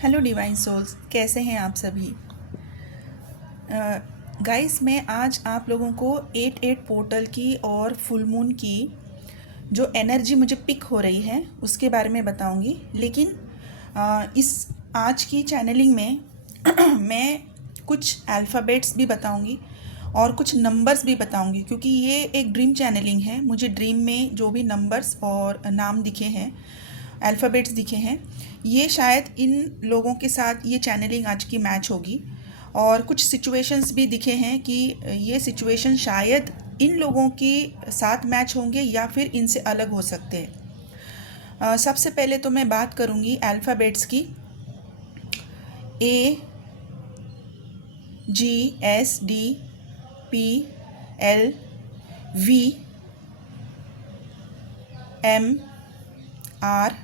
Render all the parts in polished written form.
Hello divine souls, कैसे हैं आप सभी। गाइस, मैं आज आप लोगों को 88 पोर्टल की और फुल मून की जो एनर्जी मुझे पिक हो रही है उसके बारे में बताऊंगी। लेकिन इस आज की चैनलिंग में मैं कुछ अल्फ़ाबेट्स भी बताऊंगी और कुछ नंबर्स भी बताऊंगी, क्योंकि ये एक ड्रीम चैनलिंग है। मुझे ड्रीम में जो भी नंबर्स और नाम दिखे हैं, अल्फ़ाबेट्स दिखे हैं, ये शायद इन लोगों के साथ ये चैनलिंग आज की मैच होगी। और कुछ सिचुएशंस भी दिखे हैं कि ये सिचुएशन शायद इन लोगों के साथ मैच होंगे या फिर इनसे अलग हो सकते हैं। सबसे पहले तो मैं बात करूँगी अल्फ़ाबेट्स की। A, G, S, D, P, L, V, M, R,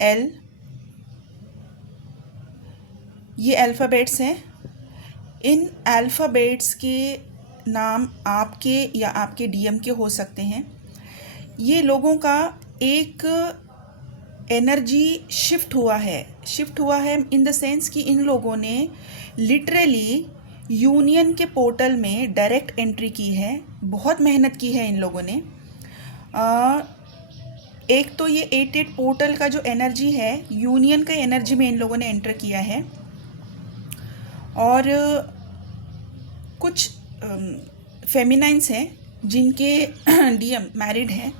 L, ये अल्फ़ाबेट्स हैं। इन अल्फ़ाबेट्स के नाम आपके या आपके डीएम के हो सकते हैं। ये लोगों का एक एनर्जी शिफ्ट हुआ है इन द सेंस कि इन लोगों ने लिटरली यूनियन के पोर्टल में डायरेक्ट एंट्री की है। बहुत मेहनत की है इन लोगों ने। एक तो ये 88 पोर्टल का जो एनर्जी है, यूनियन का एनर्जी में इन लोगों ने एंटर किया है। और कुछ फेमिनाइंस हैं जिनके डीएम मैरिड हैं,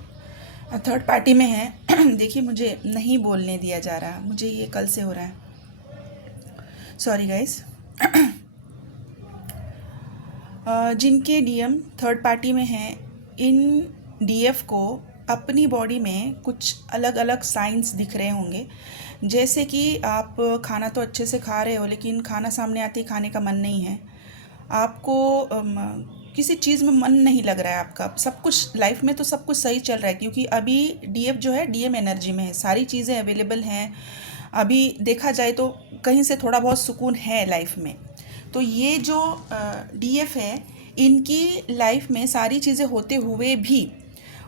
थर्ड पार्टी में हैं। देखिए, मुझे नहीं बोलने दिया जा रहा, मुझे ये कल से हो रहा है, सॉरी गाइस। जिनके डीएम थर्ड पार्टी में हैं, इन डीएफ को अपनी बॉडी में कुछ अलग अलग साइंस दिख रहे होंगे। जैसे कि आप खाना तो अच्छे से खा रहे हो, लेकिन खाना सामने आते ही खाने का मन नहीं है आपको। किसी चीज़ में मन नहीं लग रहा है आपका। सब कुछ लाइफ में तो सब कुछ सही चल रहा है, क्योंकि अभी डीएफ जो है डीएम एनर्जी में है, सारी चीज़ें अवेलेबल हैं। अभी देखा जाए तो कहीं से थोड़ा बहुत सुकून है लाइफ में। तो ये जो डीएफ है, इनकी लाइफ में सारी चीज़ें होते हुए भी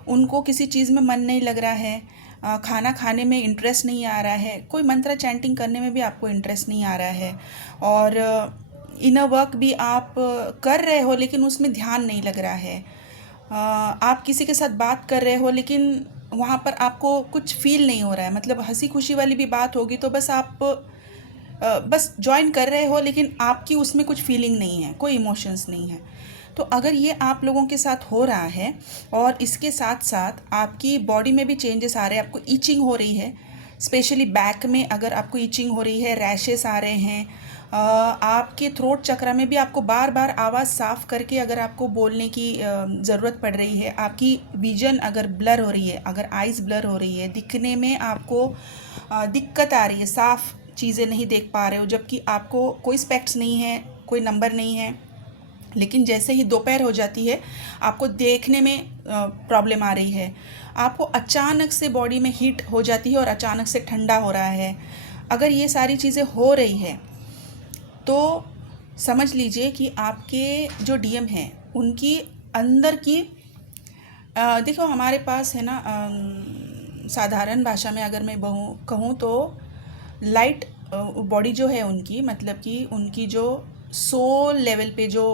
उनको किसी चीज़ में मन नहीं लग रहा है। खाना खाने में इंटरेस्ट नहीं आ रहा है, कोई मंत्र चैंटिंग करने में भी आपको इंटरेस्ट नहीं आ रहा है। और इनर वर्क भी आप कर रहे हो लेकिन उसमें ध्यान नहीं लग रहा है। आप किसी के साथ बात कर रहे हो लेकिन वहाँ पर आपको कुछ फील नहीं हो रहा है। मतलब हंसी खुशी वाली भी बात होगी तो बस आप बस ज्वाइन कर रहे हो, लेकिन आपकी उसमें कुछ फीलिंग नहीं है, कोई इमोशंस नहीं है। तो अगर ये आप लोगों के साथ हो रहा है और इसके साथ साथ आपकी बॉडी में भी चेंजेस आ रहे हैं, आपको ईचिंग हो रही है, स्पेशली बैक में अगर आपको ईचिंग हो रही है, रैशेस आ रहे हैं, आपके थ्रोट चक्रा में भी आपको बार बार आवाज़ साफ़ करके अगर आपको बोलने की ज़रूरत पड़ रही है, आपकी विजन अगर ब्लर हो रही है, अगर आइज़ ब्लर हो रही है, दिखने में आपको दिक्कत आ रही है, साफ़ चीज़ें नहीं देख पा रहे हो, जबकि आपको कोई स्पेक्ट्स नहीं है, कोई नंबर नहीं है, लेकिन जैसे ही दोपहर हो जाती है आपको देखने में प्रॉब्लम आ रही है, आपको अचानक से बॉडी में हीट हो जाती है और अचानक से ठंडा हो रहा है। अगर ये सारी चीज़ें हो रही है तो समझ लीजिए कि आपके जो डीएम हैं उनकी अंदर की देखो, हमारे पास है ना, साधारण भाषा में अगर मैं कहूँ तो लाइट बॉडी जो है उनकी, मतलब कि उनकी जो सोल लेवल पे जो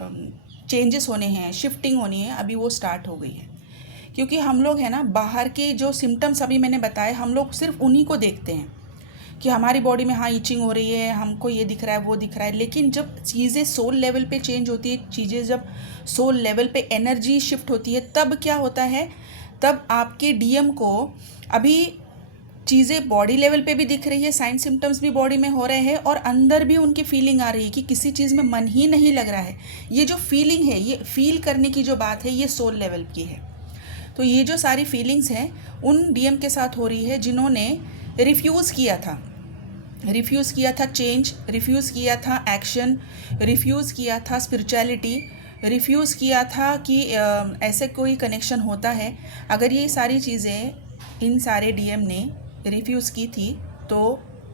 चेंजेस होने हैं, शिफ्टिंग होनी है, अभी वो स्टार्ट हो गई है। क्योंकि हम लोग है ना, बाहर के जो सिम्टम्स अभी मैंने बताए, हम लोग सिर्फ उन्हीं को देखते हैं कि हमारी बॉडी में हाँ ईचिंग हो रही है, हमको ये दिख रहा है, वो दिख रहा है। लेकिन जब चीज़ें सोल लेवल पे चेंज होती है, चीज़ें जब सोल लेवल पे एनर्जी शिफ्ट होती है, तब क्या होता है, तब आपके डीएम को अभी चीज़ें बॉडी लेवल पे भी दिख रही है, साइन सिम्टम्स भी बॉडी में हो रहे हैं और अंदर भी उनकी फीलिंग आ रही है कि किसी चीज़ में मन ही नहीं लग रहा है। ये जो फीलिंग है, ये फील करने की जो बात है, ये सोल लेवल की है। तो ये जो सारी फीलिंग्स हैं उन डीएम के साथ हो रही है जिन्होंने रिफ्यूज़ किया था चेंज, रिफ्यूज़ किया था एक्शन, रिफ्यूज़ किया था स्पिरिचुअलिटी, रिफ्यूज़ किया था कि ऐसे कोई कनेक्शन होता है। अगर ये सारी चीज़ें इन सारे डीएम ने रिफ्यूज़ की थी तो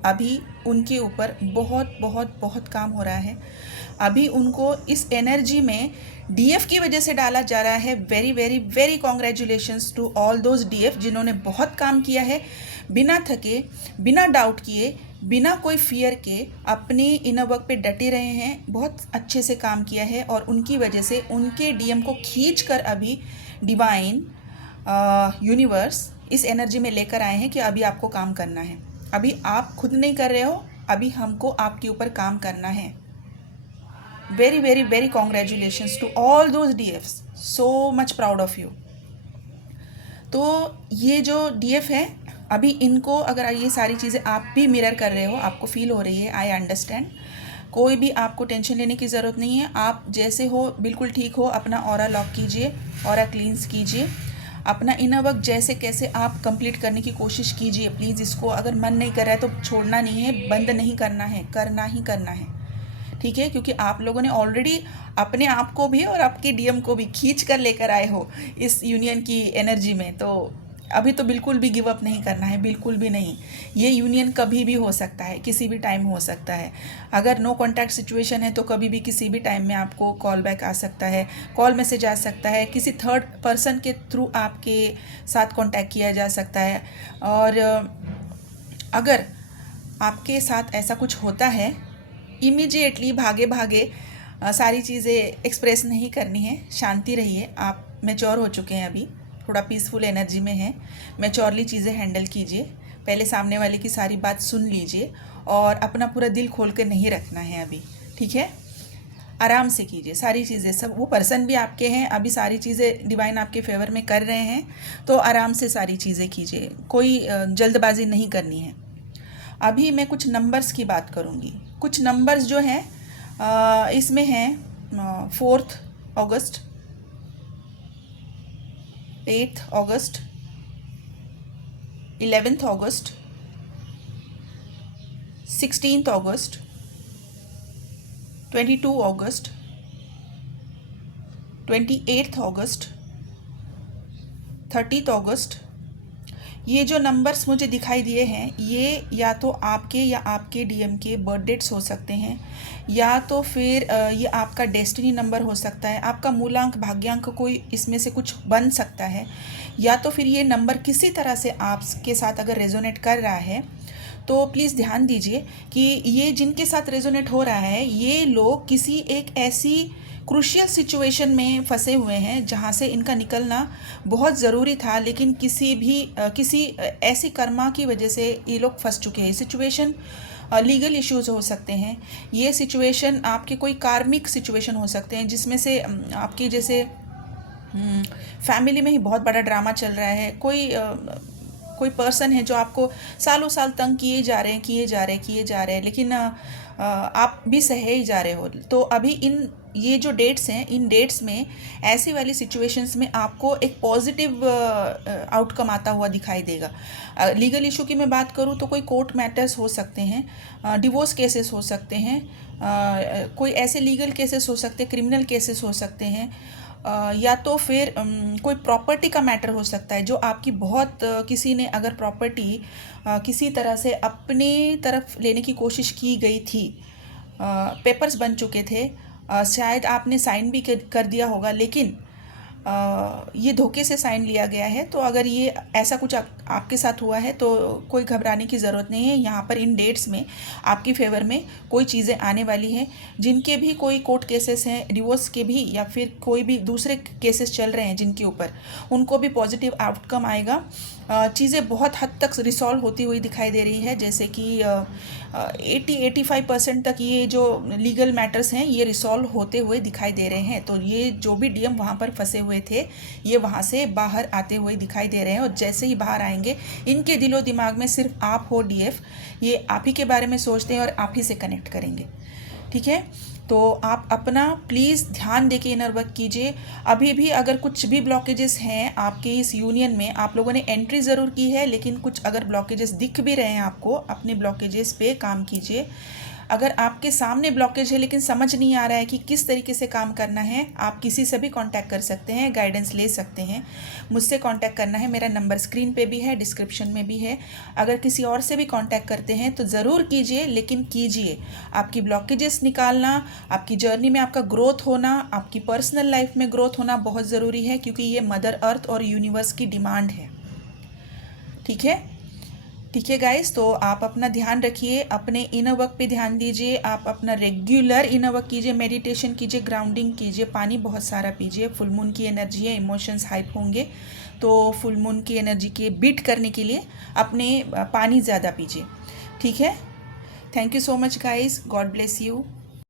अभी उनके ऊपर बहुत बहुत बहुत काम हो रहा है। अभी उनको इस एनर्जी में डीएफ की वजह से डाला जा रहा है। Very very very congratulations to all those DF जिन्होंने बहुत काम किया है, बिना थके, बिना डाउट किए, बिना कोई फियर के अपनी इनर वर्क पे डटे रहे हैं, बहुत अच्छे से काम किया है और उनकी वजह से उनके डीएम को खींच कर अभी डिवाइन यूनिवर्स इस एनर्जी में लेकर आए हैं कि अभी आपको काम करना है। अभी आप खुद नहीं कर रहे हो, अभी हमको आपके ऊपर काम करना है। Very very very congratulations to all those डीएफ्स, so much proud of you. तो ये जो डीएफ है, अभी इनको अगर ये सारी चीज़ें आप भी मिरर कर रहे हो, आपको फील हो रही है, आई अंडरस्टैंड। कोई भी आपको टेंशन लेने की ज़रूरत नहीं है। आप जैसे हो बिल्कुल ठीक हो, अपना ऑरा लॉक कीजिए, ऑरा क्लींस कीजिए, अपना इनर वर्क जैसे कैसे आप कंप्लीट करने की कोशिश कीजिए। प्लीज़ इसको अगर मन नहीं कर रहा है तो छोड़ना नहीं है, बंद नहीं करना है, करना ही करना है, ठीक है? क्योंकि आप लोगों ने ऑलरेडी अपने आप को भी और आपके डीएम को भी खींच कर लेकर आए हो इस यूनियन की एनर्जी में। तो अभी तो बिल्कुल भी गिव अप नहीं करना है, बिल्कुल भी नहीं। ये यूनियन कभी भी हो सकता है, किसी भी टाइम हो सकता है। अगर नो कॉन्टैक्ट सिचुएशन है तो कभी भी किसी भी टाइम में आपको कॉल बैक आ सकता है, कॉल मैसेज आ सकता है, किसी थर्ड पर्सन के थ्रू आपके साथ कॉन्टैक्ट किया जा सकता है। और अगर आपके साथ ऐसा कुछ होता है, इमीडिएटली भागे भागे सारी चीज़ें एक्सप्रेस नहीं करनी है, शांति रहिए। आप मैच्योर हो चुके हैं, अभी थोड़ा पीसफुल एनर्जी में है, मैच्योरली चीज़ें हैंडल कीजिए। पहले सामने वाले की सारी बात सुन लीजिए और अपना पूरा दिल खोल के नहीं रखना है अभी, ठीक है? आराम से कीजिए सारी चीज़ें। सब वो पर्सन भी आपके हैं, अभी सारी चीज़ें डिवाइन आपके फेवर में कर रहे हैं, तो आराम से सारी चीज़ें कीजिए, कोई जल्दबाजी नहीं करनी है। अभी मैं कुछ नंबर्स की बात करूँगी। कुछ नंबर्स जो हैं इसमें हैं 4 अगस्त, 8 अगस्त, 11 अगस्त, 16 अगस्त, 22 अगस्त, 28 अगस्त, 30 अगस्त। ये जो नंबर्स मुझे दिखाई दिए हैं, ये या तो आपके या आपके डीएम के बर्थ डेट्स हो सकते हैं, या तो फिर ये आपका डेस्टिनी नंबर हो सकता है, आपका मूलांक भाग्यांक कोई इसमें से कुछ बन सकता है, या तो फिर ये नंबर किसी तरह से आपके साथ अगर रेजोनेट कर रहा है तो प्लीज़ ध्यान दीजिए कि ये जिनके साथ रेजोनेट हो रहा है, ये लोग किसी एक ऐसी क्रूशियल सिचुएशन में फंसे हुए हैं जहाँ से इनका निकलना बहुत ज़रूरी था, लेकिन किसी ऐसी कर्मा की वजह से ये लोग फंस चुके हैं। सिचुएशन लीगल इश्यूज़ हो सकते हैं, ये सिचुएशन आपके कोई कार्मिक सिचुएशन हो सकते हैं, जिसमें से आपकी जैसे फैमिली में ही बहुत बड़ा ड्रामा चल रहा है। कोई पर्सन है जो आपको सालों साल तंग किए जा रहे हैं, लेकिन आप भी सहे ही जा रहे हो। तो अभी ये जो डेट्स हैं, इन डेट्स में ऐसी वाली सिचुएशंस में आपको एक पॉजिटिव आउटकम आता हुआ दिखाई देगा। लीगल इशू की मैं बात करूँ तो कोई कोर्ट मैटर्स हो सकते हैं, डिवोर्स केसेस हो सकते हैं, कोई ऐसे लीगल केसेस हो सकते हैं, क्रिमिनल केसेस हो सकते हैं, या तो फिर कोई प्रॉपर्टी का मैटर हो सकता है जो आपकी बहुत किसी ने अगर प्रॉपर्टी किसी तरह से अपनी तरफ लेने की कोशिश की गई थी, पेपर्स बन चुके थे, शायद आपने साइन भी कर दिया होगा, लेकिन ये धोखे से साइन लिया गया है। तो अगर ये ऐसा कुछ आपके साथ हुआ है तो कोई घबराने की ज़रूरत नहीं है। यहाँ पर इन डेट्स में आपकी फेवर में कोई चीज़ें आने वाली हैं। जिनके भी कोई कोर्ट केसेस हैं, डिवोर्स के भी, या फिर कोई भी दूसरे केसेस चल रहे हैं जिनके ऊपर, उनको भी पॉजिटिव आउटकम आएगा। चीज़ें बहुत हद तक रिसॉल्व होती हुई दिखाई दे रही है, जैसे कि 80-85% तक ये जो लीगल मैटर्स हैं ये रिसॉल्व होते हुए दिखाई दे रहे हैं। तो ये जो भी डीएम वहाँ पर फंसे हुए थे, ये वहाँ से बाहर आते हुए दिखाई दे रहे हैं, और जैसे ही बाहर आएंगे, इनके दिलो दिमाग में सिर्फ आप हो डीएफ, ये आप ही के बारे में सोचते हैं और आप ही से कनेक्ट करेंगे, ठीक है? तो आप अपना प्लीज़ ध्यान देके इनर वर्क कीजिए। अभी भी अगर कुछ भी ब्लॉकेजेस हैं आपके इस यूनियन में, आप लोगों ने एंट्री ज़रूर की है, लेकिन कुछ अगर ब्लॉकेजेस दिख भी रहे हैं आपको, अपने ब्लॉकेजेस पे काम कीजिए। अगर आपके सामने ब्लॉकेज है लेकिन समझ नहीं आ रहा है कि किस तरीके से काम करना है, आप किसी से भी कांटेक्ट कर सकते हैं, गाइडेंस ले सकते हैं। मुझसे कांटेक्ट करना है, मेरा नंबर स्क्रीन पे भी है, डिस्क्रिप्शन में भी है। अगर किसी और से भी कांटेक्ट करते हैं तो ज़रूर कीजिए, लेकिन कीजिए। आपकी ब्लॉकेजेस निकालना, आपकी जर्नी में आपका ग्रोथ होना, आपकी पर्सनल लाइफ में ग्रोथ होना बहुत ज़रूरी है, क्योंकि ये मदर अर्थ और यूनिवर्स की डिमांड है। ठीक है, ठीक है गाइस, तो आप अपना ध्यान रखिए, अपने इनर वर्क पे ध्यान दीजिए, आप अपना रेगुलर इनर वर्क कीजिए, मेडिटेशन कीजिए, ग्राउंडिंग कीजिए, पानी बहुत सारा पीजिए। फुल मून की एनर्जी है, इमोशंस हाइप होंगे, तो फुल मून की एनर्जी के बीट करने के लिए अपने पानी ज़्यादा पीजिए। ठीक है, thank you so much guys, God bless you.